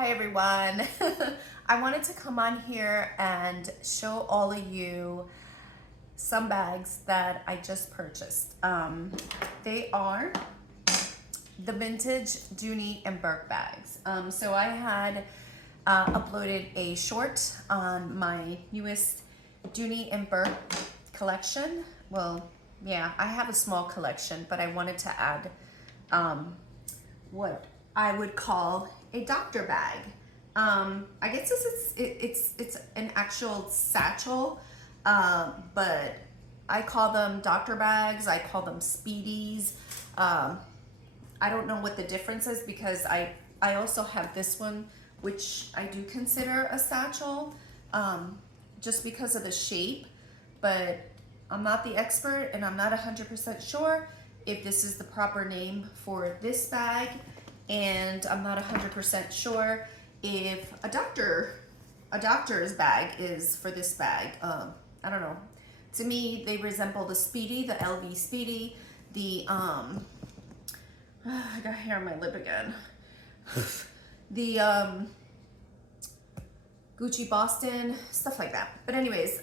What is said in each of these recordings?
Hi everyone. I wanted to come on here and show all of you some bags that I just purchased. They are the vintage Dooney and Bourke bags. So I had uploaded a short on my newest Dooney and Bourke collection. Well, yeah, I have a small collection, but I wanted to add what I would call a doctor bag. I guess this is it's an actual satchel, but I call them doctor bags. I call them speedies. I don't know what the difference is because I also have this one, which I do consider a satchel, just because of the shape, but I'm not the expert and I'm not 100% sure if this is the proper name for this bag, and I'm not 100% sure if a doctor's bag is for this bag. I don't know. To me, they resemble the Speedy, the LV Speedy, the I got hair on my lip again. The Gucci Boston, stuff like that. But anyways,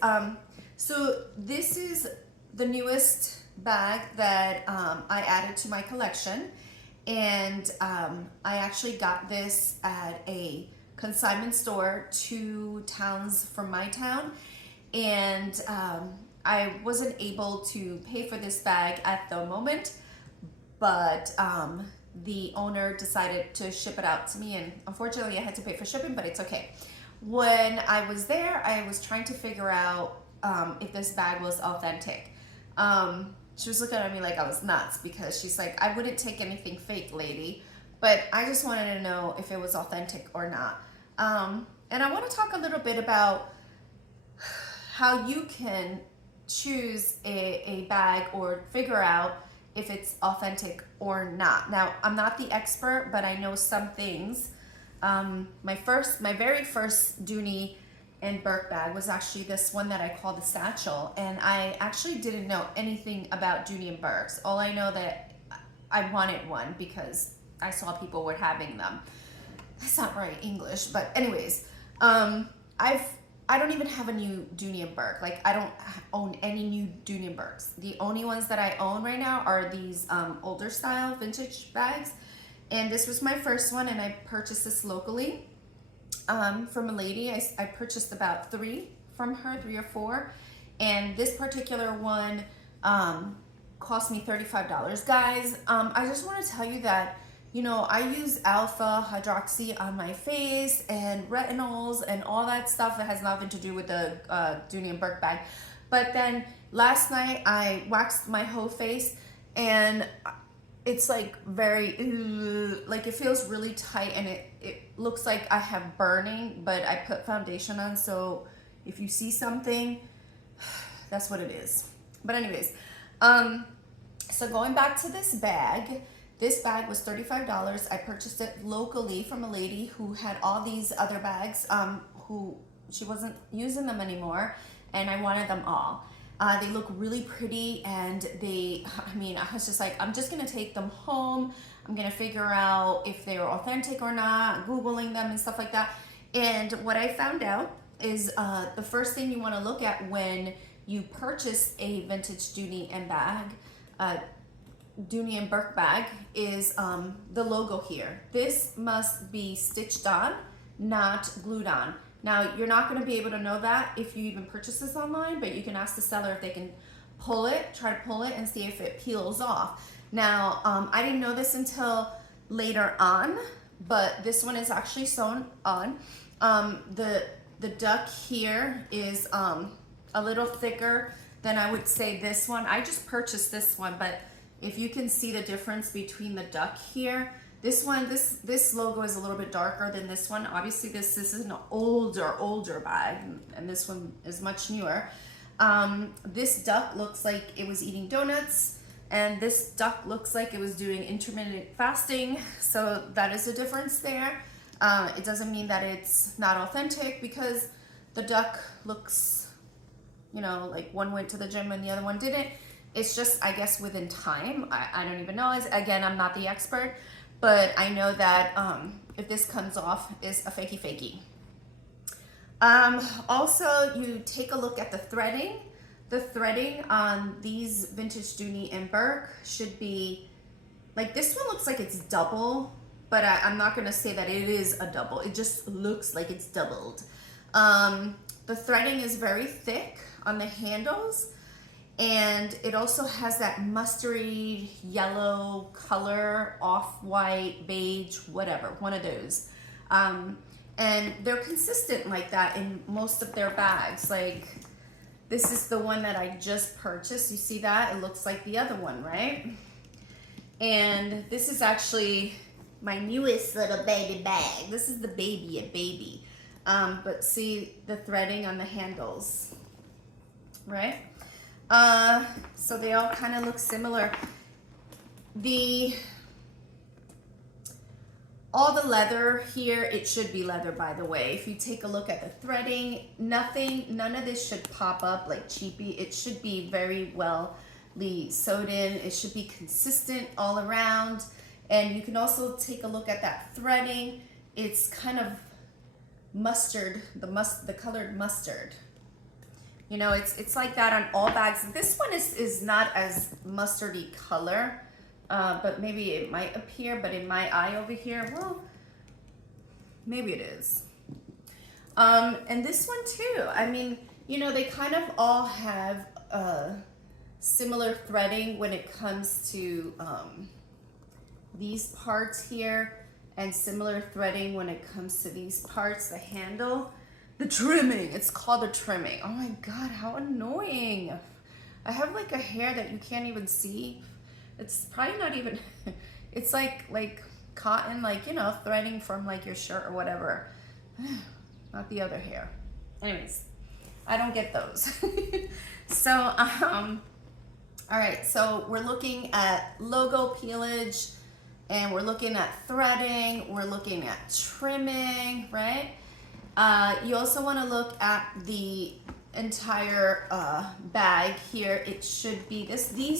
so this is the newest bag that I added to my collection, and I actually got this at a consignment store 2 towns from my town, and I wasn't able to pay for this bag at the moment, but the owner decided to ship it out to me, and unfortunately I had to pay for shipping, but it's okay. When I was there, I was trying to figure out if this bag was authentic. She was looking at me like I was nuts because she's like, I wouldn't take anything fake, lady, but I just wanted to know if it was authentic or not. And I want to talk a little bit about how you can choose a bag or figure out if it's authentic or not. Now, I'm not the expert, but I know some things. My very first Dooney and Bourke bag was actually this one that I call the satchel, and I actually didn't know anything about Dooney and Bourke's. All I know that I wanted one because I saw people were having them. That's not right English, but anyways, I don't even have a new Dooney and Bourke. Like, I don't own any new Dooney and Bourke's. The only ones that I own right now are these older style vintage bags, and this was my first one, and I purchased this locally. From a lady. I purchased about 3 from her, 3 or 4, and this particular one cost me $35. Guys, I just want to tell you that, you know, I use alpha hydroxy on my face and retinols and all that stuff that has nothing to do with the Dooney and Bourke bag. But then last night I waxed my whole face, and it's like very, like it feels really tight, and it looks like I have burning, but I put foundation on, so if you see something, that's what it is. But anyways, so going back to this bag was $35. I purchased it locally from a lady who had all these other bags, who she wasn't using them anymore, and I wanted them all. They look really pretty, and I was just like, I'm just gonna take them home. I'm gonna figure out if they are authentic or not, Googling them and stuff like that. And what I found out is the first thing you wanna look at when you purchase a vintage Dooney and Bourke bag is the logo here. This must be stitched on, not glued on. Now, you're not going to be able to know that if you even purchase this online, but you can ask the seller if they can try to pull it and see if it peels off. Now, I didn't know this until later on, but this one is actually sewn on. The duck here is a little thicker than I would say this one. I just purchased this one, but if you can see the difference between the duck here, this one, this logo is a little bit darker than this one. Obviously, this is an older bag, and this one is much newer. This duck looks like it was eating donuts, and this duck looks like it was doing intermittent fasting. So that is a difference there. It doesn't mean that it's not authentic because the duck looks, you know, like one went to the gym and the other one didn't. It's just, I guess, within time. I don't even know. Again, I'm not the expert. but I know that if this comes off, it's a fakey. Also, you take a look at the threading. The threading on these vintage Dooney and Bourke should be, like, this one looks like it's double, but I'm not gonna say that it is a double. It just looks like it's doubled. The threading is very thick on the handles, and it also has that mustardy yellow color, off-white, beige, whatever, one of those. And they're consistent like that in most of their bags. Like, this is the one that I just purchased. You see that? It looks like the other one, right? And this is actually my newest little baby bag. This is the baby. But see the threading on the handles, right? So they all kind of look similar. All the leather here, it should be leather, by the way. If you take a look at the threading, none of this should pop up like cheapy. It should be very well sewed in. It should be consistent all around. And you can also take a look at that threading. It's kind of mustard, the colored mustard. You know, it's like that on all bags. This one is not as mustardy color, but maybe it might appear, but in my eye over here, well, maybe it is. And this one too, I mean, you know, they kind of all have similar threading when it comes to these parts here, and similar threading when it comes to these parts, the handle. The trimming, it's called the trimming. Oh my God, how annoying. I have like a hair that you can't even see. It's probably not even, it's like cotton, like, you know, threading from like your shirt or whatever. Not the other hair. Anyways, I don't get those. So, all right, so we're looking at logo peelage, and we're looking at threading, we're looking at trimming, right? You also want to look at the entire bag here. It should be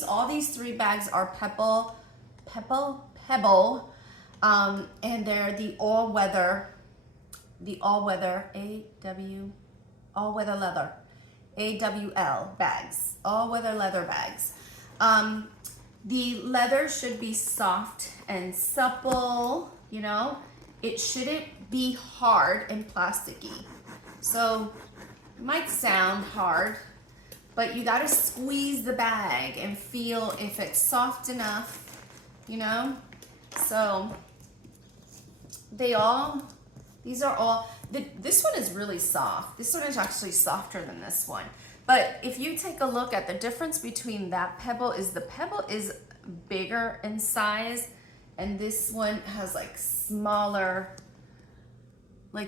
all these three bags are pebble, and they're the all-weather leather, AWL bags, all-weather leather bags. The leather should be soft and supple, you know. It shouldn't be hard and plasticky. So it might sound hard, but you gotta squeeze the bag and feel if it's soft enough, you know. So this one is really soft. This one is actually softer than this one. But if you take a look at the difference between that pebble is the pebble is bigger in size, and this one has like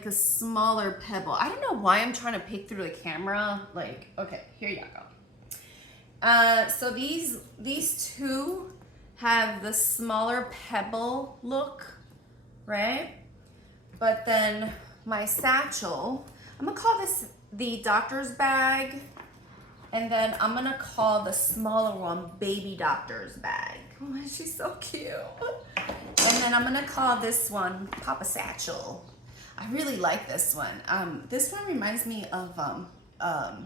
a smaller pebble. I don't know why I'm trying to peek through the camera. Like, okay, here you go. So these two have the smaller pebble look, right? But then my satchel, I'm gonna call this the doctor's bag, and then I'm gonna call the smaller one baby doctor's bag. Oh, she's so cute. And then I'm gonna call this one Papa Satchel. I really like this one. This one reminds me of, I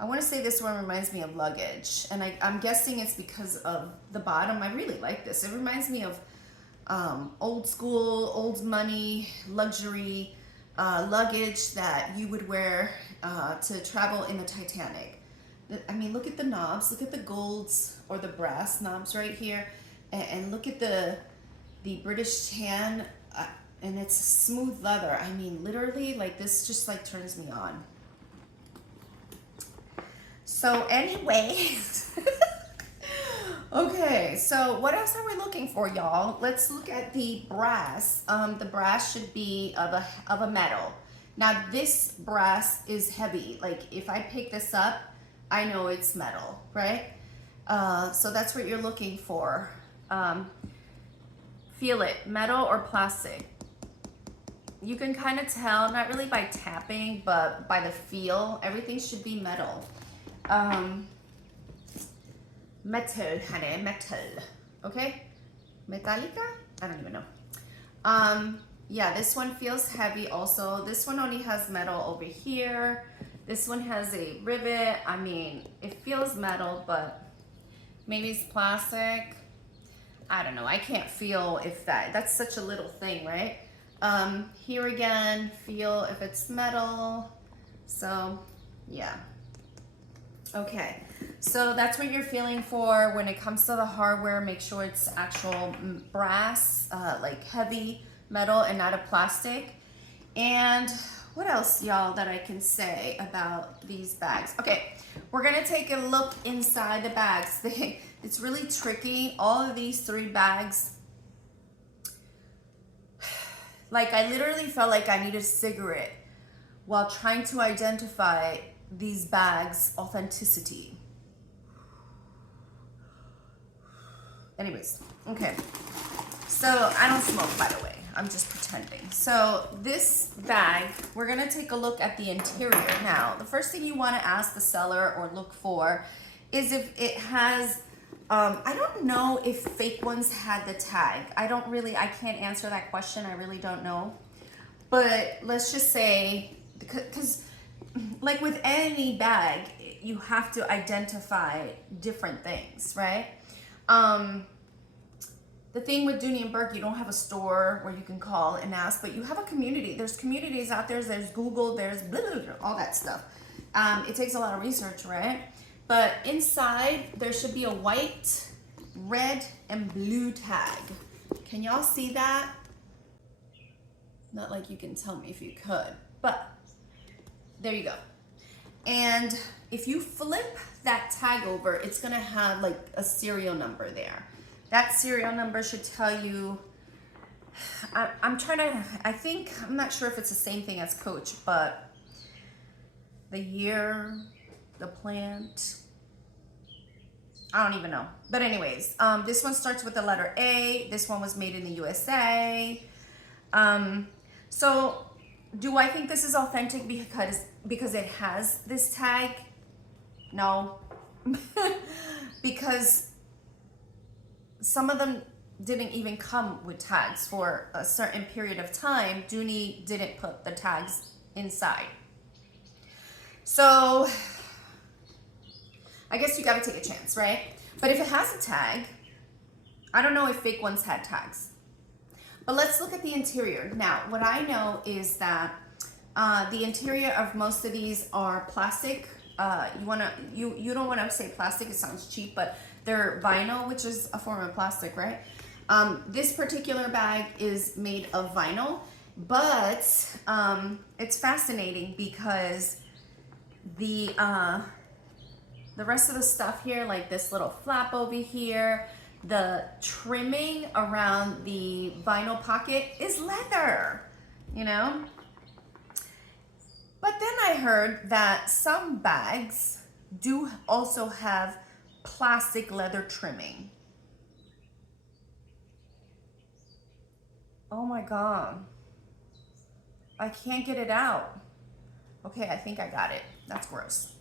wanna say this one reminds me of luggage. And I'm guessing it's because of the bottom. I really like this. It reminds me of old school, old money, luxury luggage that you would wear to travel in the Titanic. I mean, look at the knobs, look at the golds or the brass knobs right here, and look at the British tan, and it's smooth leather. I mean, literally, like, this just like turns me on. So anyways, okay, so what else are we looking for, y'all? Let's look at the brass. The brass should be of a metal. Now this brass is heavy. Like, if I pick this up, I know it's metal, right? So that's what you're looking for. Feel it, metal or plastic. You can kind of tell, not really by tapping, but by the feel. Everything should be metal. Metal, honey, metal. Okay? Metallica? I don't even know. Yeah, this one feels heavy also. This one only has metal over here. This one has a rivet. I mean, it feels metal, but maybe it's plastic. I don't know. I can't feel if that's such a little thing, right? Here again, feel if it's metal. So, yeah. Okay, so that's what you're feeling for. When it comes to the hardware, make sure it's actual brass, like heavy metal and not a plastic. And what else, y'all, that I can say about these bags? Okay, we're gonna take a look inside the bags. It's really tricky. All of these 3 bags, like I literally felt like I needed a cigarette while trying to identify these bags' authenticity. Anyways, okay. So I don't smoke, by the way. I'm just pretending. So this bag, we're gonna take a look at the interior. Now, the first thing you wanna ask the seller or look for is if it has, I don't know if fake ones had the tag. I can't answer that question. I really don't know. But let's just say, because like with any bag, you have to identify different things, right? The thing with Dooney Bourke, you don't have a store where you can call and ask, but you have a community. There's communities out there. There's Google. There's blah, blah, blah, all that stuff. It takes a lot of research, right? But inside, there should be a white, red, and blue tag. Can y'all see that? Not like you can tell me if you could, but there you go. And if you flip that tag over, it's gonna have like a serial number there. That serial number should tell you, I'm not sure if it's the same thing as Coach, but the year, the plant, I don't even know. But anyways, this one starts with the letter A. This one was made in the USA. So do I think this is authentic because it has this tag? No. Because some of them didn't even come with tags for a certain period of time. Dooney didn't put the tags inside. So I guess you gotta take a chance, right? But if it has a tag, I don't know if fake ones had tags. But let's look at the interior. Now, what I know is that the interior of most of these are plastic. You don't wanna say plastic, it sounds cheap, but they're vinyl, which is a form of plastic, right? This particular bag is made of vinyl, but it's fascinating because the rest of the stuff here, like this little flap over here, the trimming around the vinyl pocket is leather, you know? But then I heard that some bags do also have plastic leather trimming. Oh my God. I can't get it out. Okay, I think I got it. That's gross.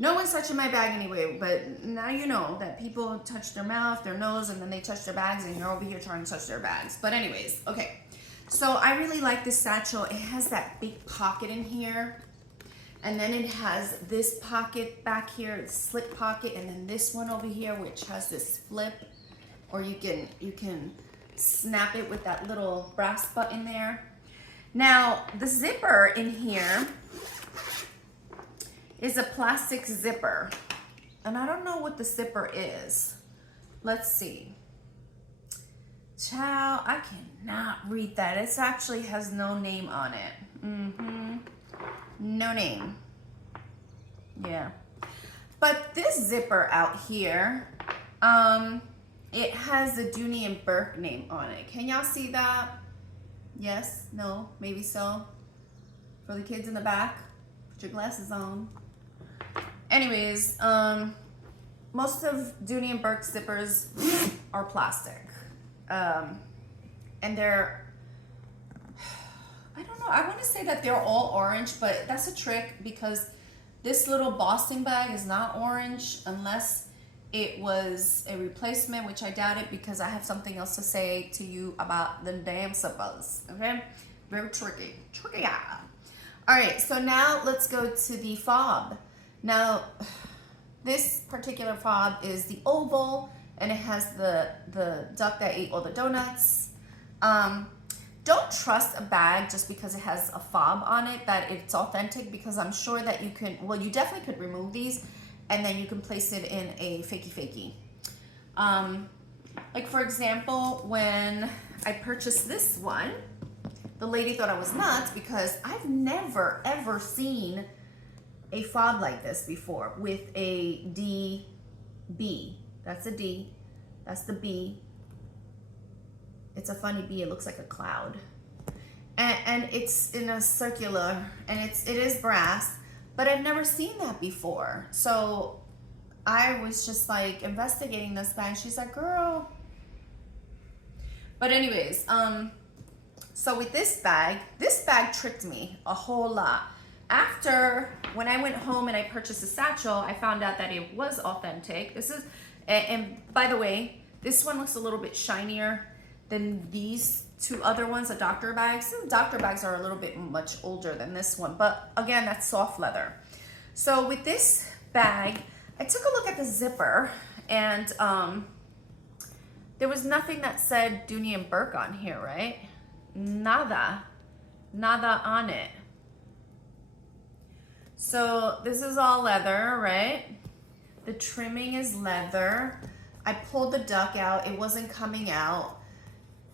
No one's touching my bag anyway, but now you know that people touch their mouth, their nose, and then they touch their bags, and you're over here trying to touch their bags. But anyways, okay. So I really like this satchel. It has that big pocket in here. And then it has this pocket back here, the slip pocket, and then this one over here, which has this flip, or you can snap it with that little brass button there. Now, the zipper in here is a plastic zipper, and I don't know what the zipper is. Let's see. Child, I cannot read that. It actually has no name on it. No name. Yeah. But this zipper out here, it has the Dooney Bourke name on it. Can y'all see that? Yes? No? Maybe so? For the kids in the back, put your glasses on. Anyways, most of Dooney Bourke zippers are plastic. And they're, I don't know, I want to say that they're all orange, but that's a trick because this little Boston bag is not orange unless it was a replacement, which I doubt it because I have something else to say to you about the damn zippers. Okay, very tricky, yeah. All right, so now let's go to the fob. Now, this particular fob is the oval, and it has the duck that ate all the donuts. Don't trust a bag just because it has a fob on it that it's authentic, because I'm sure that you can, well, you definitely could remove these and then you can place it in a fakey. Like for example, when I purchased this one, the lady thought I was nuts because I've never ever seen a fob like this before with a DB. That's a D, that's the B. It's a funny B, it looks like a cloud. And it's in a circular, and it is brass, but I've never seen that before. So I was just like investigating this bag. She's like, girl. But anyways, so with this bag tricked me a whole lot. After, when I went home and I purchased a satchel, I found out that it was authentic. This is, and by the way, this one looks a little bit shinier than these two other ones, the doctor bags. The doctor bags are a little bit much older than this one, but again, that's soft leather. So with this bag, I took a look at the zipper, and there was nothing that said Dooney and Bourke on here, right? Nada on it. So this is all leather, right? The trimming is leather. I pulled the duck out, it wasn't coming out.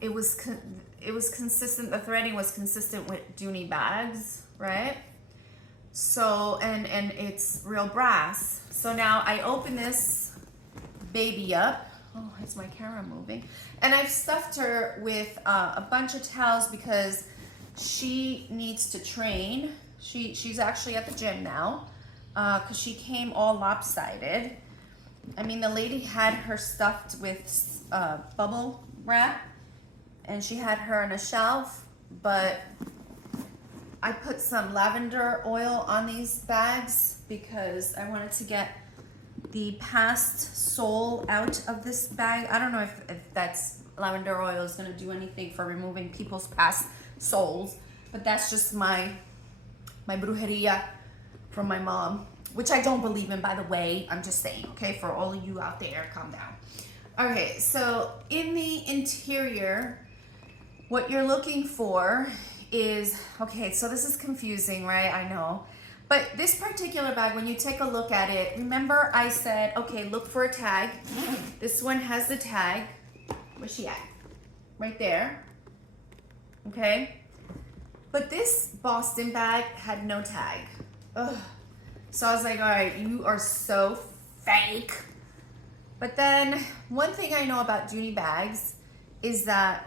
It was consistent, the threading was consistent with Dooney bags, right? So, and it's real brass. So now I open this baby up. Oh, is my camera moving? And I've stuffed her with a bunch of towels because she needs to train. She's actually at the gym now because she came all lopsided. I mean, the lady had her stuffed with bubble wrap, and she had her on a shelf, but I put some lavender oil on these bags because I wanted to get the past sole out of this bag. I don't know if that's lavender oil is going to do anything for removing people's past soles, but that's just my brujeria from my mom, which I don't believe in, by the way. I'm just saying, okay, for all of you out there, calm down. Okay, so in the interior, what you're looking for is, okay, so this is confusing, right? I know. But this particular bag, when you take a look at it, remember I said, okay, look for a tag. This one has the tag. Where's she at? Right there. Okay. But this Boston bag had no tag. Ugh. So I was like, all right, you are so fake. But then one thing I know about Dooney bags is that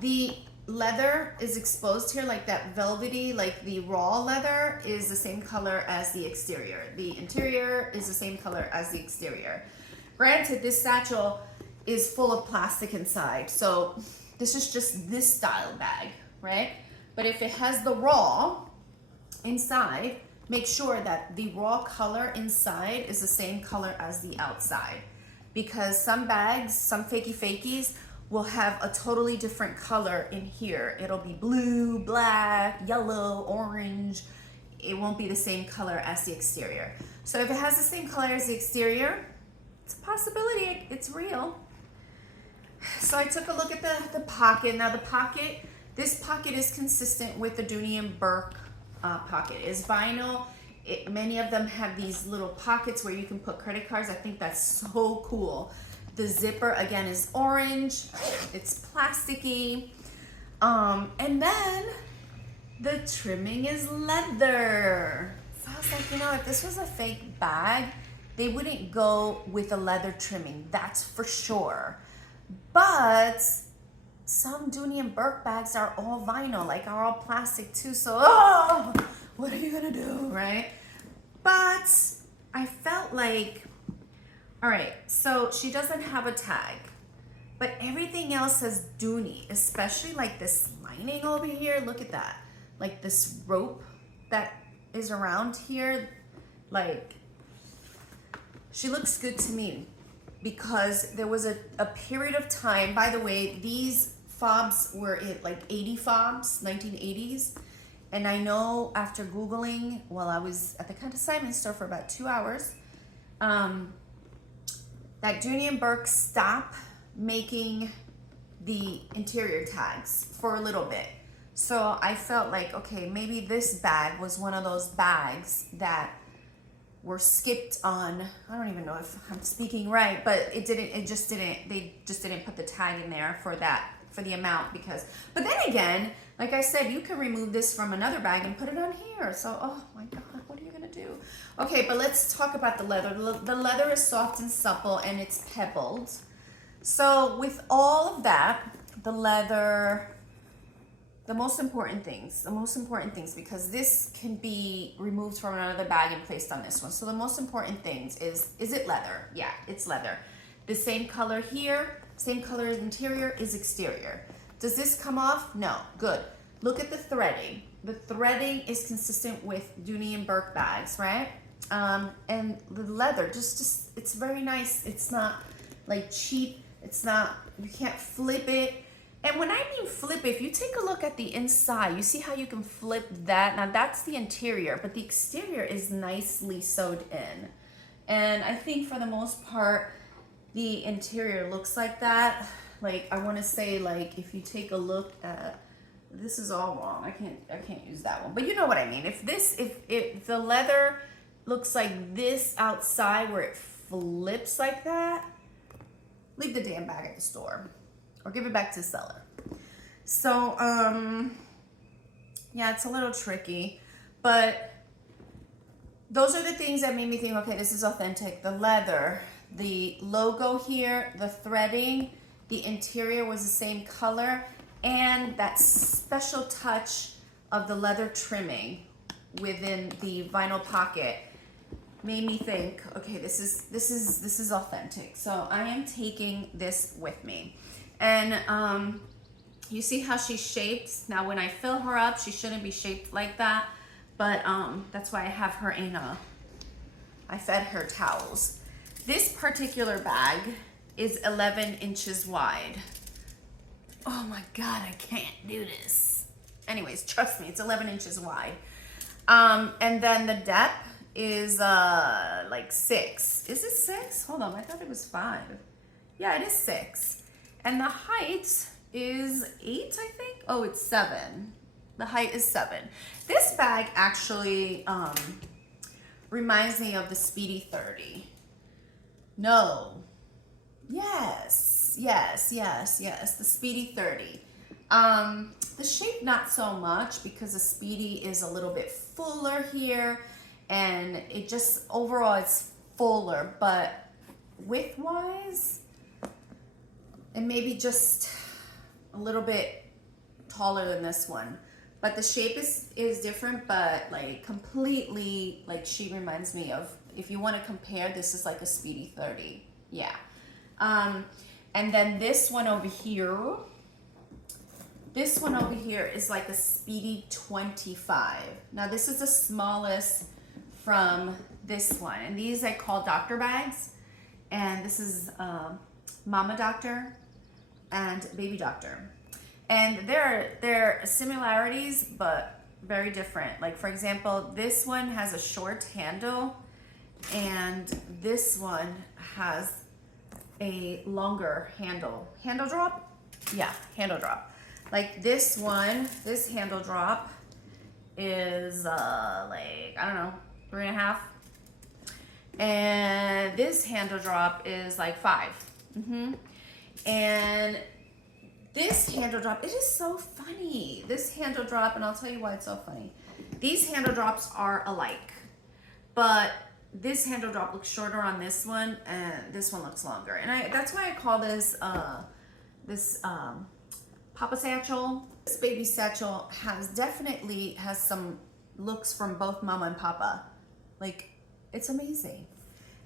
the leather is exposed here, like that velvety, like the raw leather is the same color as the exterior. The interior is the same color as the exterior. Granted, this satchel is full of plastic inside, so this is just this style bag, right? But if it has the raw inside, make sure that the raw color inside is the same color as the outside, because some bags, some fakies will have a totally different color in here. It'll be blue, black, yellow, orange. It won't be the same color as the exterior. So if it has the same color as the exterior, it's a possibility, it's real. So I took a look at the pocket. Now the pocket, this pocket is consistent with the Dooney and Bourke pocket. It's vinyl. Many of them have these little pockets where you can put credit cards. I think that's so cool. The zipper, again, is orange. It's plasticky. And then the trimming is leather. So I was like, you know, if this was a fake bag, they wouldn't go with a leather trimming. That's for sure. But some Dooney and Bourke bags are all vinyl, like are all plastic too. So, oh, what are you gonna do, right? But I felt like, all right, so she doesn't have a tag, but everything else says Dooney, especially like this lining over here. Look at that. Like this rope that is around here. Like, she looks good to me. because there was a period of time, by the way, these fobs were like 80 fobs, 1980s. And I know after Googling, while I was at the consignment store for about 2 hours, that Dooney Bourke stopped making the interior tags for a little bit. So I felt like, okay, maybe this bag was one of those bags that were skipped on. I don't even know if I'm speaking right, but they just didn't put the tag in there for the amount but then again, like I said, you can remove this from another bag and put it on here. So, oh my God, what are you gonna do? Okay, but let's talk about the leather. The leather is soft and supple and it's pebbled. So with all of that, the leather, the most important things, because this can be removed from another bag and placed on this one. So the most important things is it leather? Yeah, it's leather. The same color here, same color as interior is exterior. Does this come off? No, good. Look at the threading. The threading is consistent with Dooney Bourke bags, right? And the leather, just it's very nice. It's not like cheap. It's not, you can't flip it. And when I mean flip, if you take a look at the inside, you see how you can flip that? Now that's the interior, but the exterior is nicely sewed in. And I think for the most part, the interior looks like that. Like, I want to say, like, if you take a look at, this is all wrong. I can't use that one. But you know what I mean. If the leather looks like this outside where it flips like that, leave the damn bag at the store or give it back to the seller. So, yeah, it's a little tricky, but those are the things that made me think, okay, this is authentic. The leather, the logo here, the threading, the interior was the same color, and that special touch of the leather trimming within the vinyl pocket made me think, okay, this is authentic. So I am taking this with me. And you see how she's shaped. Now when I fill her up, she shouldn't be shaped like that, but that's why I have her in I fed her towels. This particular bag is 11 inches wide. Oh my God, I can't do this. Anyways, trust me, it's 11 inches wide. And then the depth is like 6. Is it 6? Hold on, I thought it was 5. Yeah, it is 6. And the height is 8, I think. Oh, it's 7. The height is 7. This bag actually reminds me of the Speedy 30. No. Yes, the Speedy 30. The shape not so much, because the Speedy is a little bit fuller here, and it just overall it's fuller, but width-wise, and maybe just a little bit taller than this one. But the shape is different, but like completely, like she reminds me of, if you want to compare, this is like a Speedy 30. Yeah. And then this one over here is like a Speedy 25. Now this is the smallest from this one. And these I call doctor bags. And this is Mama Doctor and Baby Doctor. And there are similarities, but very different. Like, for example, this one has a short handle, and this one has a longer handle. Handle drop? Yeah, handle drop. Like this one, this handle drop is like, I don't know, 3.5. And this handle drop is like 5. And this handle drop, it is so funny. This handle drop, and I'll tell you why it's so funny. These handle drops are alike, but this handle drop looks shorter on this one, and this one looks longer. And that's why I call this Papa Satchel. This baby satchel definitely has some looks from both Mama and Papa. Like, it's amazing.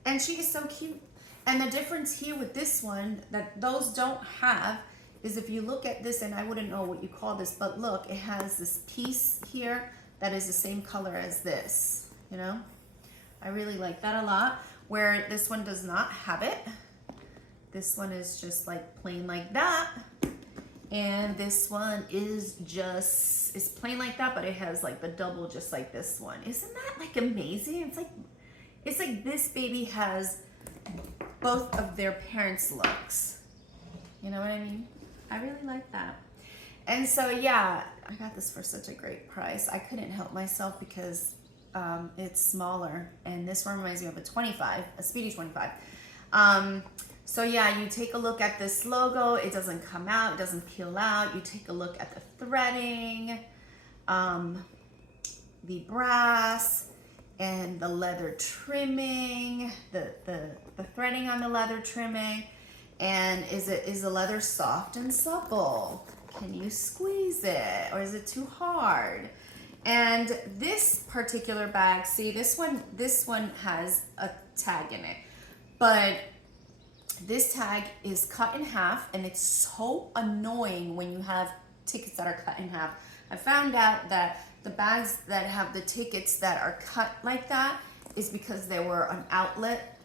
And she is so cute. And the difference here with this one that those don't have is, if you look at this, and I wouldn't know what you call this, but look, it has this piece here that is the same color as this, you know? I really like that a lot, where this one does not have it. This one is just like plain like that. And this one is just, it's plain like that, but it has like the double just like this one. Isn't that like amazing? It's like this baby has both of their parents' looks. You know what I mean? I really like that. And so yeah, I got this for such a great price. I couldn't help myself because it's smaller, and this one reminds me of a 25, a Speedy 25. So yeah, you take a look at this logo. It doesn't come out, it doesn't peel out. You take a look at the threading, the brass, and the leather trimming, the threading on the leather trimming. And is the leather soft and supple? Can you squeeze it, or is it too hard? And this particular bag, see, this one has a tag in it, but this tag is cut in half, and it's so annoying when you have tickets that are cut in half. I found out that the bags that have the tickets that are cut like that is because they were an outlet.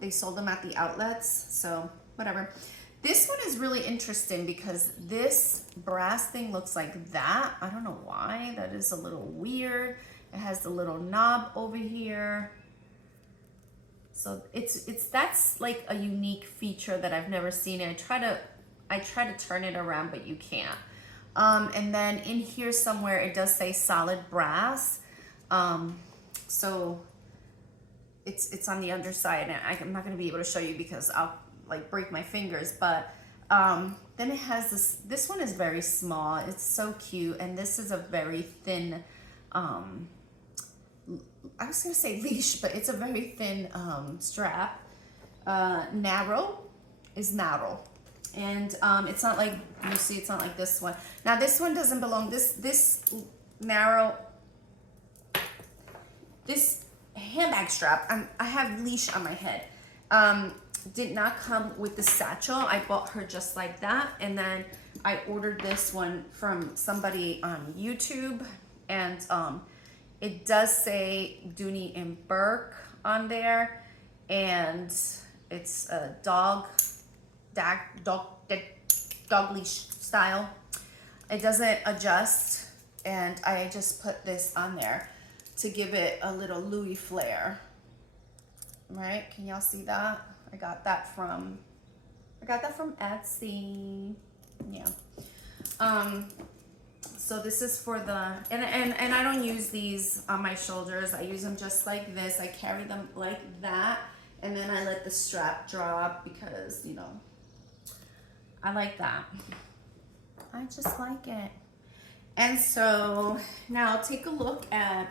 They sold them at the outlets, so whatever. This one is really interesting because this brass thing looks like that. I don't know why. That is a little weird. It has the little knob over here. So that's like a unique feature that I've never seen. And I try to turn it around, but you can't. And then in here somewhere it does say solid brass. So it's on the underside, and I'm not going to be able to show you because I'll like break my fingers. But then it has this one is very small. It's so cute, and this is a very thin, I was gonna say leash, but it's a very thin strap. Narrow, and it's not like, you see, it's not like this one. Now this one doesn't belong. This narrow, this handbag strap, I have leash on my head. Did not come with the satchel. I bought her just like that, and then I ordered this one from somebody on YouTube, and it does say Dooney Bourke on there, and it's a dog leash style. It doesn't adjust, and I just put this on there to give it a little Louis flair. Right? Can y'all see that? I got that from Etsy. Yeah. So this is for the, and I don't use these on my shoulders. I use them just like this. I carry them like that, and then I let the strap drop because, you know, I like that. I just like it. And so now take a look at,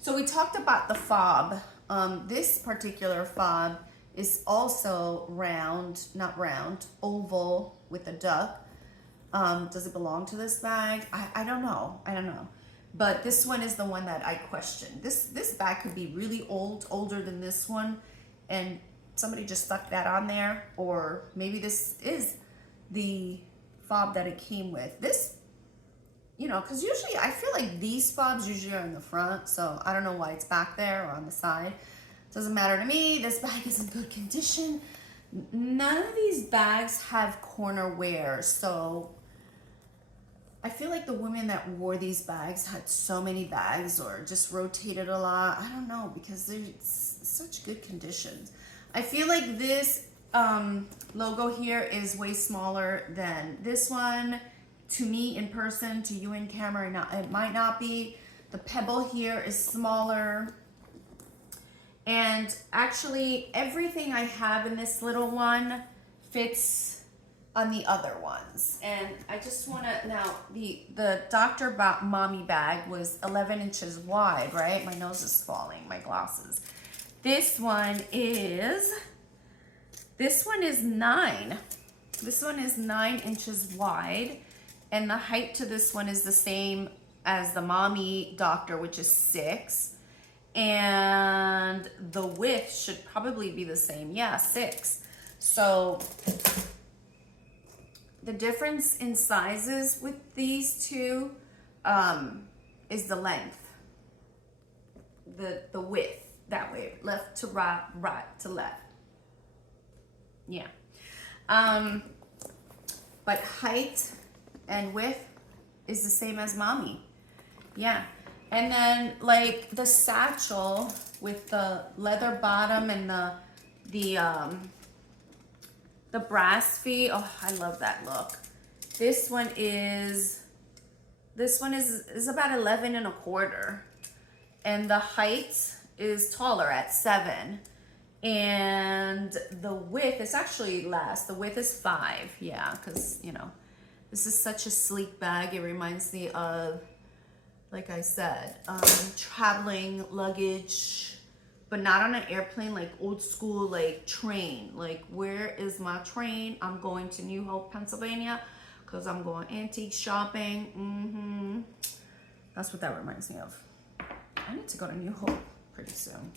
so we talked about the fob. This particular fob is also round, not round, oval with a duck. Does it belong to this bag? I don't know. I don't know. But this one is the one that I question. This bag could be really old, older than this one, and somebody just stuck that on there, or maybe this is the fob that it came with. This, you know, because usually I feel like these fobs usually are in the front, so I don't know why it's back there or on the side. Doesn't matter to me. This bag is in good condition. None of these bags have corner wear, so I feel like the women that wore these bags had so many bags or just rotated a lot. I don't know, because they're such good conditions. I feel like this logo here is way smaller than this one. To me in person, to you in camera, it might not be. The pebble here is smaller. And actually, everything I have in this little one fits on the other ones. And I just want to, now, the Dr. Mommy bag was 11 inches wide, right? My nose is falling, my glasses. This one is 9. This one is 9 inches wide. And the height to this one is the same as the Mommy Doctor, which is 6. And the width should probably be the same. Yeah, 6. So the difference in sizes with these two is the length, the width, that way, left to right, right to left. Yeah. But height and width is the same as mommy. Yeah. And then like the satchel with the leather bottom and the brass feet. Oh, I love that look. This one is about 11 and a quarter. And the height is taller at 7. And the width is actually less. The width is 5. Yeah, because, you know, this is such a sleek bag. It reminds me of, like I said, traveling luggage, but not on an airplane, like old school, like train. Like, where is my train? I'm going to New Hope, Pennsylvania, because I'm going antique shopping. That's what that reminds me of. I need to go to New Hope pretty soon.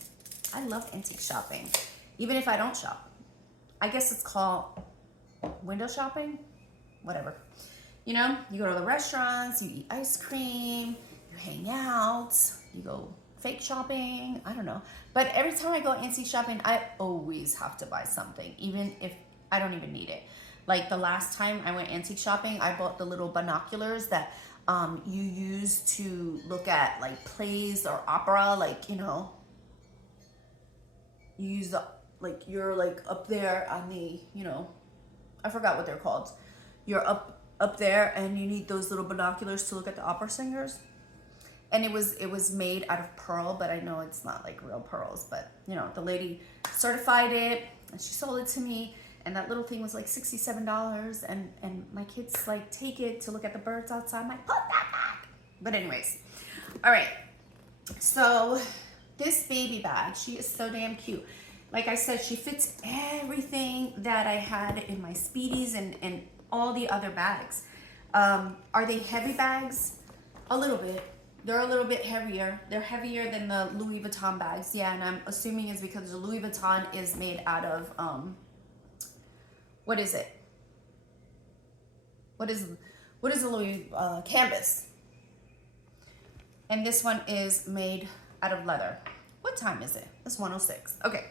I love antique shopping, even if I don't shop. I guess it's called window shopping, whatever. You know, you go to the restaurants, you eat ice cream, you hang out, you go fake shopping, I don't know. But every time I go antique shopping, I always have to buy something, even if I don't even need it. Like the last time I went antique shopping, I bought the little binoculars that you use to look at like plays or opera, like, you know, you use the, like, you're like up there on the, you know, I forgot what they're called. You're up there and you need those little binoculars to look at the opera singers. And it was made out of pearl, but I know it's not like real pearls, but you know, the lady certified it and she sold it to me, and that little thing was like $67, and my kids like take it to look at the birds outside. I'm like, put that back. But anyways, all right, so this baby bag, she is so damn cute. Like I said, she fits everything that I had in my Speedies and all the other bags. Are they heavy bags? A little bit. They're a little bit heavier. They're heavier than the Louis Vuitton bags. Yeah, and I'm assuming it's because the Louis Vuitton is made out of, what is it? What is the Louis canvas? And this one is made out of leather. What time is it? It's 1:06. Okay,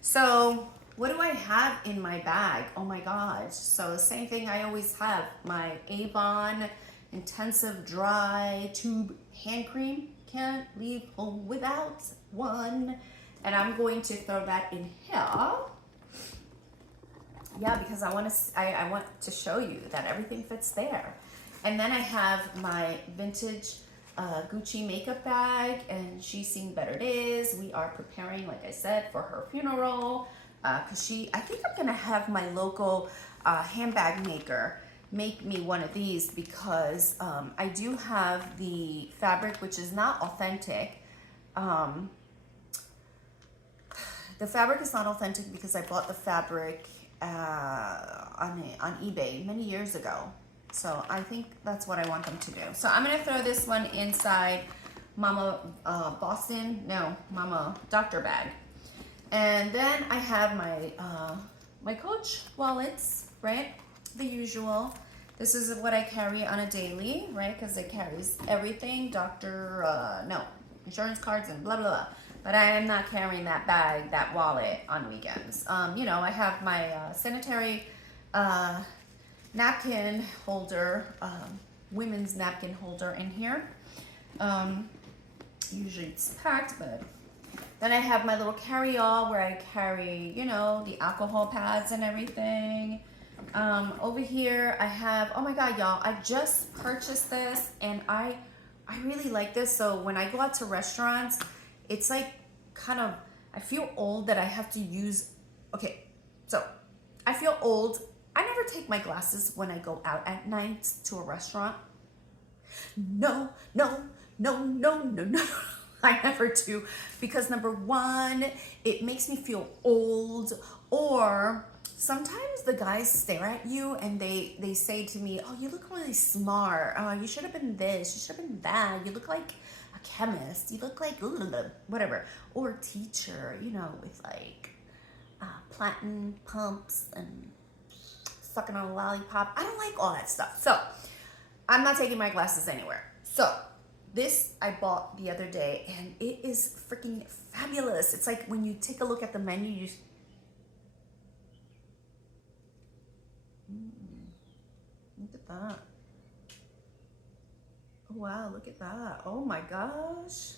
so what do I have in my bag? Oh my gosh. So the same thing I always have. My Avon Intensive Dry Tube Hand Cream. Can't leave home without one. And I'm going to throw that in here. Yeah, because I want to show you that everything fits there. And then I have my vintage Gucci makeup bag, and She's Seen Better Days. We are preparing, like I said, for her funeral. Because I think I'm gonna have my local handbag maker make me one of these, because I do have the fabric, which is not authentic. The fabric is not authentic because I bought the fabric on eBay many years ago. So I think that's what I want them to do. So I'm gonna throw this one inside Mama Mama Doctor bag. And then I have my my Coach wallets, right? The usual. This is what I carry on a daily, right? Because it carries everything, insurance cards and blah, blah, blah. But I am not carrying that bag, that wallet on weekends. You know, I have my sanitary napkin holder, women's napkin holder in here. Usually it's packed, but then I have my little carry-all where I carry, you know, the alcohol pads and everything. Over here I have, oh my God, y'all, I just purchased this, and I really like this. So when I go out to restaurants, it's like kind of, I feel old that I have to use, okay, so I feel old. I never take my glasses when I go out at night to a restaurant. No. I never do, because number one, it makes me feel old, or sometimes the guys stare at you and they say to me, oh, you look really smart. Oh, you should have been this, you should have been that. You look like a chemist. You look like whatever. Or a teacher, you know, with like platinum pumps and sucking on a lollipop. I don't like all that stuff. So I'm not taking my glasses anywhere. So this I bought the other day, and it is freaking fabulous. It's like when you take a look at the menu, Look at that. Oh, wow, look at that. Oh my gosh.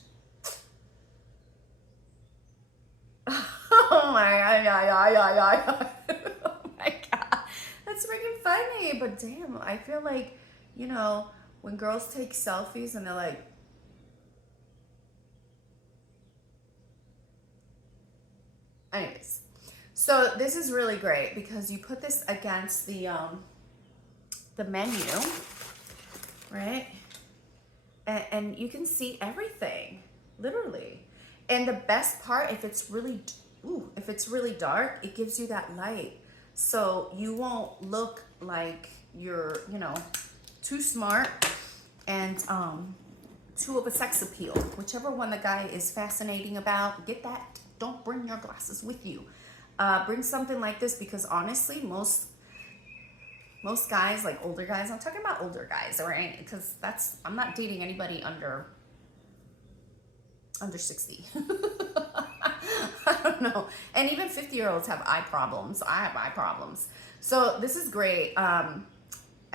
Oh my god. Oh my god. That's freaking funny. But damn, I feel like, you know, when girls take selfies and they're like, anyways. So this is really great because you put this against the menu, right? And you can see everything, literally. And the best part, if it's really dark, it gives you that light. So you won't look like you're, you know, too smart and too of a sex appeal. Whichever one the guy is fascinating about, get that. Don't bring your glasses with you. Bring something like this because honestly, most guys, like older guys, I'm talking about older guys, all right? Because I'm not dating anybody under 60. I don't know. And even 50-year-olds have eye problems. I have eye problems. So this is great. I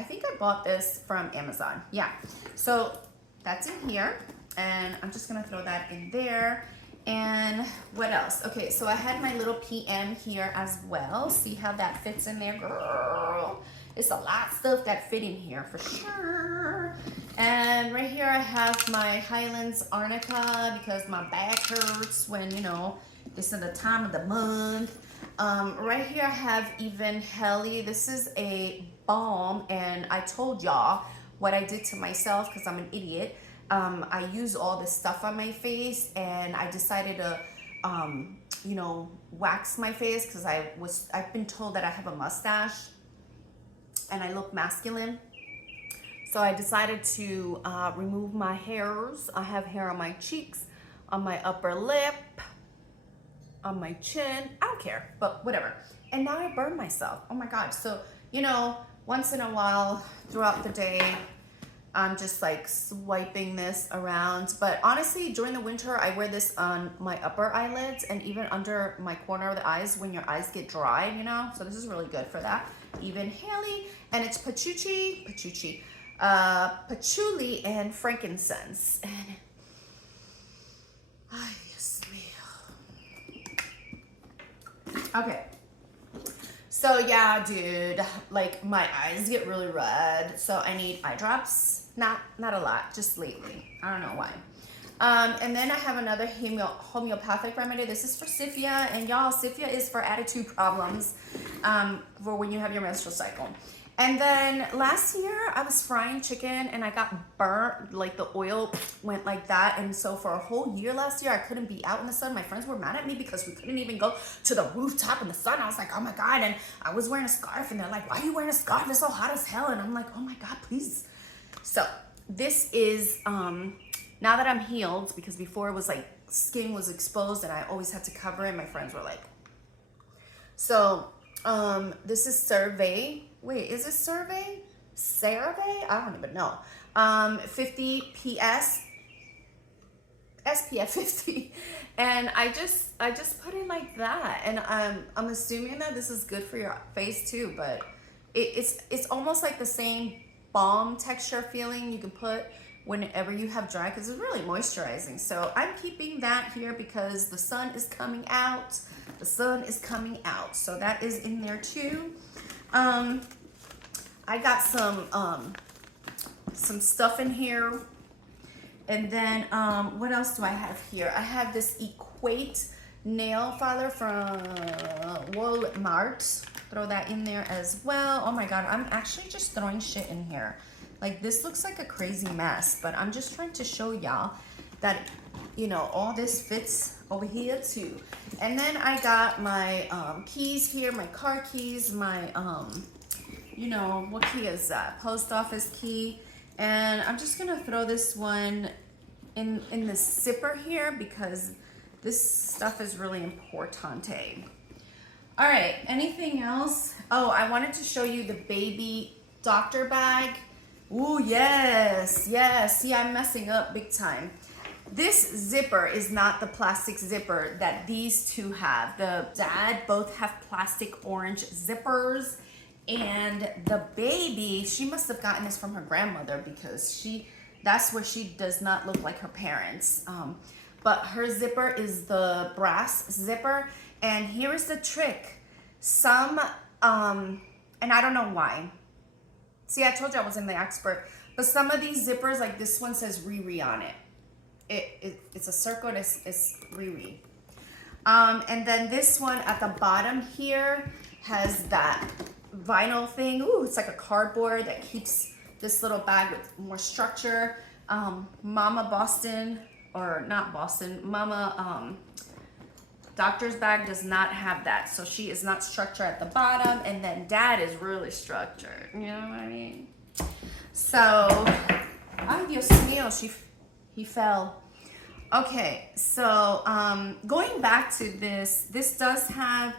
think I bought this from Amazon. Yeah. So that's in here. And I'm just going to throw that in there. And what else? Okay, so I had my little PM here as well. See how that fits in there, girl? It's a lot of stuff that fit in here for sure. And right here I have my Highlands Arnica because my back hurts when, you know, this is the time of the month. Right here I have Even Helly. This is a balm, and I told y'all what I did to myself because I'm an idiot. I use all this stuff on my face, and I decided to, you know, wax my face because I've been told that I have a mustache and I look masculine. So I decided to remove my hairs. I have hair on my cheeks, on my upper lip, on my chin. I don't care, but whatever. And now I burn myself. Oh my God. So, you know, once in a while throughout the day, I'm just like swiping this around. But honestly, during the winter, I wear this on my upper eyelids and even under my corner of the eyes when your eyes get dry, you know? So this is really good for that. Even Haley, and it's patchouli and frankincense. And ay, Dios mío. Okay. So yeah, dude, like my eyes get really red, so I need eye drops. Not a lot, just lately. I don't know why. And then I have another homeopathic remedy. This is for Syphia, and y'all, Syphia is for attitude problems, for when you have your menstrual cycle. And then last year I was frying chicken and I got burnt, like the oil went like that. And so for a whole year last year, I couldn't be out in the sun. My friends were mad at me because we couldn't even go to the rooftop in the sun. I was like, oh my God. And I was wearing a scarf and they're like, why are you wearing a scarf? It's so hot as hell. And I'm like, oh my God, please. So this is, now that I'm healed, because before it was like skin was exposed and I always had to cover it. My friends were like, so this is Survey. Wait, is it Survey? CeraVe? I don't even know. 50 PS, SPF 50. And I just put it like that. And I'm assuming that this is good for your face too, but it's almost like the same balm texture feeling you can put whenever you have dry, because it's really moisturizing. So I'm keeping that here because the sun is coming out. The sun is coming out. So that is in there too. I got some stuff in here. And then what else do I have here? I have this Equate nail filer from Walmart. Throw that in there as well. Oh my God, I'm actually just throwing shit in here. Like, this looks like a crazy mess, but I'm just trying to show y'all that, you know, all this fits over here too. And then I got my keys here, my car keys, my, you know, what key is that? Post office key. And I'm just gonna throw this one in the zipper here because this stuff is really importante. All right, anything else? Oh, I wanted to show you the baby doctor bag. Ooh, yes, yes. See, I'm messing up big time. This zipper is not the plastic zipper that these two have. The dad both have plastic orange zippers, And the baby, she must have gotten this from her grandmother because that's where she does not look like her parents. But her zipper is the brass zipper. And here is the trick. Some, and I don't know why. See, I told you I wasn't the expert. But some of these zippers, like this one says Riri on it. It's a circle, it's Riri. And then this one at the bottom here has that vinyl thing. Ooh, it's like a cardboard that keeps this little bag with more structure. Mama Boston, or not Boston, Mama Doctor's bag does not have that. So she is not structured at the bottom. And then Dad is really structured. You know what I mean? So, ay Dios mío, he fell. Okay, so going back to this does have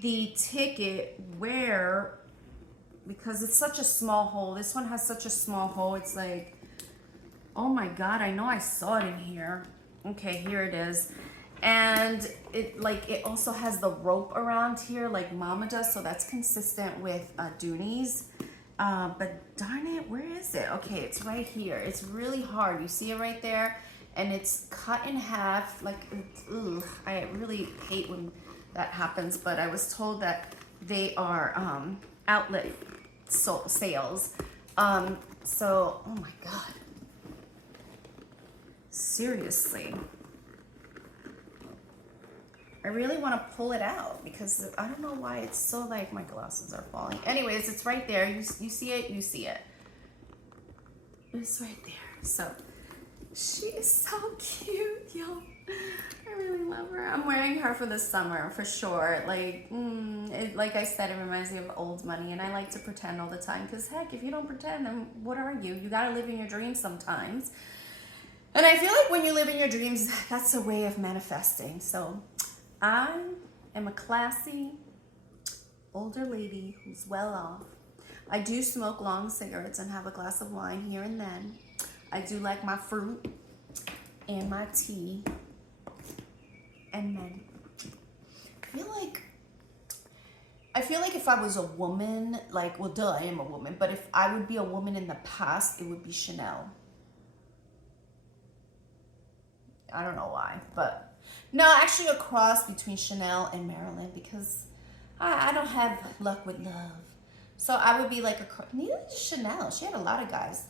the ticket where, because it's such a small hole, this one has such a small hole, it's like, oh my God, I know I saw it in here. Okay, here it is. And it also has the rope around here like Mama does, so that's consistent with Dooney's. But darn it, where is it? Okay, it's right here. It's really hard. You see it right there? And it's cut in half. Like, ugh, I really hate when that happens, but I was told that they are outlet sales. So, oh my God. Seriously. I really want to pull it out because I don't know why it's so like my glasses are falling. Anyways, it's right there. You see it? You see it. It's right there. So she is so cute, yo. I really love her. I'm wearing her for the summer for sure. Like, like I said, it reminds me of old money, and I like to pretend all the time because heck, if you don't pretend, then what are you? You gotta live in your dreams sometimes. And I feel like when you live in your dreams, that's a way of manifesting. So I am a classy older lady who's well off. I do smoke long cigarettes and have a glass of wine here and then. I do like my fruit and my tea. And then I feel like if I was a woman, like, well, duh, I am a woman, but if I would be a woman in the past, it would be Chanel. I don't know why, but no, actually a cross between Chanel and Marilyn, because I don't have luck with love. So I would be like neither did Chanel. She had a lot of guys.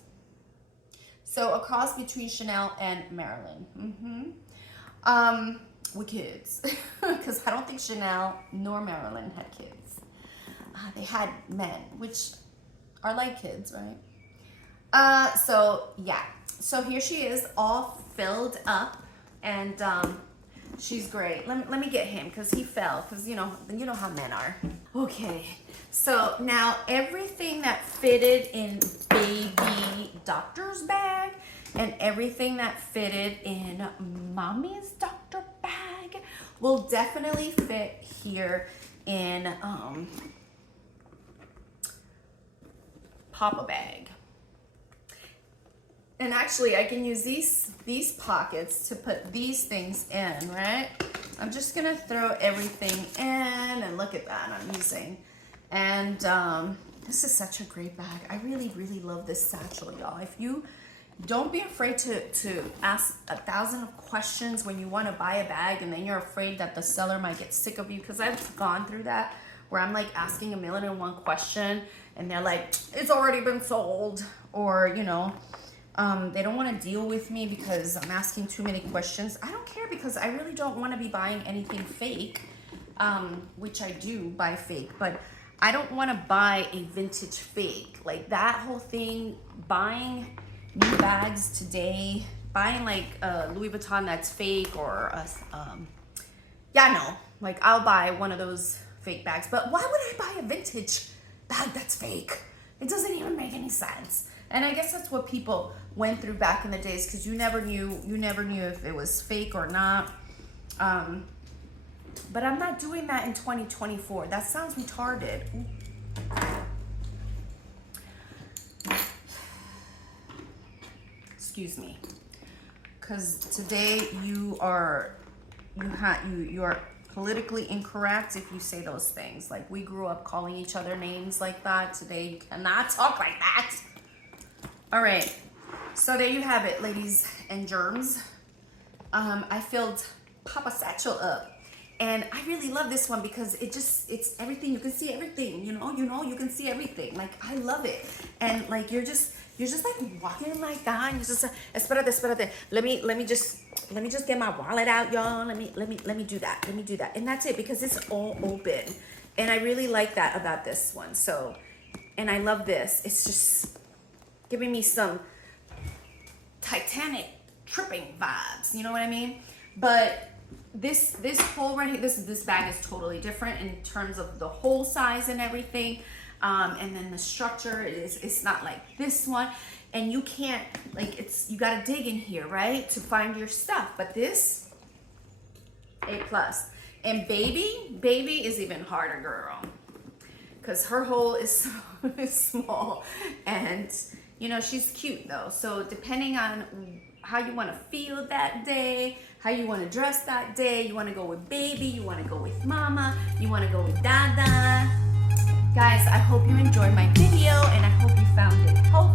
So a cross between Chanel and Marilyn. With kids. Because I don't think Chanel nor Marilyn had kids. They had men, which are like kids, right? So yeah. So here she is, all filled up. And she's great. Let me get him because he fell, because you know how men are. Okay, so now everything that fitted in baby doctor's bag and everything that fitted in mommy's doctor bag will definitely fit here in Papa bag. And actually, I can use these pockets to put these things in, right? I'm just gonna throw everything in, and look at that, I'm using. And this is such a great bag. I really, really love this satchel, y'all. If you don't be afraid to ask 1,000 questions when you want to buy a bag, and then you're afraid that the seller might get sick of you, because I've gone through that, where I'm like asking 1,000,001 question, and they're like, it's already been sold, or you know. They don't want to deal with me because I'm asking too many questions. I don't care, because I really don't want to be buying anything fake, which I do buy fake, but I don't want to buy a vintage fake. Like that whole thing, buying new bags today, buying like Louis Vuitton that's fake, or yeah, no, like I'll buy one of those fake bags, but why would I buy a vintage bag that's fake? It doesn't even make any sense. And I guess that's what people went through back in the days, because you never knew if it was fake or not. But I'm not doing that in 2024. That sounds retarded. Excuse me. Because today you are politically incorrect if you say those things. Like, we grew up calling each other names like that. Today, you cannot talk like that. All right. So there you have it, ladies and germs. I filled Papa Satchel up. And I really love this one because it's everything. You can see everything, you can see everything. Like, I love it. And like, you're just like walking like that. And you're just, espérate. Let me just get my wallet out, y'all. Let me do that. Let me do that. And that's it, because it's all open. And I really like that about this one. So, and I love this. It's just giving me some Titanic tripping vibes. You know what I mean? But this hole right here, this bag is totally different in terms of the hole size and everything. And then the structure it's not like this one. And you can't, like, you gotta dig in here, right, to find your stuff. But this, A+. And baby is even harder, girl, because her hole is small. And she's cute though. So depending on how you want to feel that day, how you want to dress that day, you want to go with baby, you want to go with mama, you want to go with dada. Guys, I hope you enjoyed my video, and I hope you found it helpful.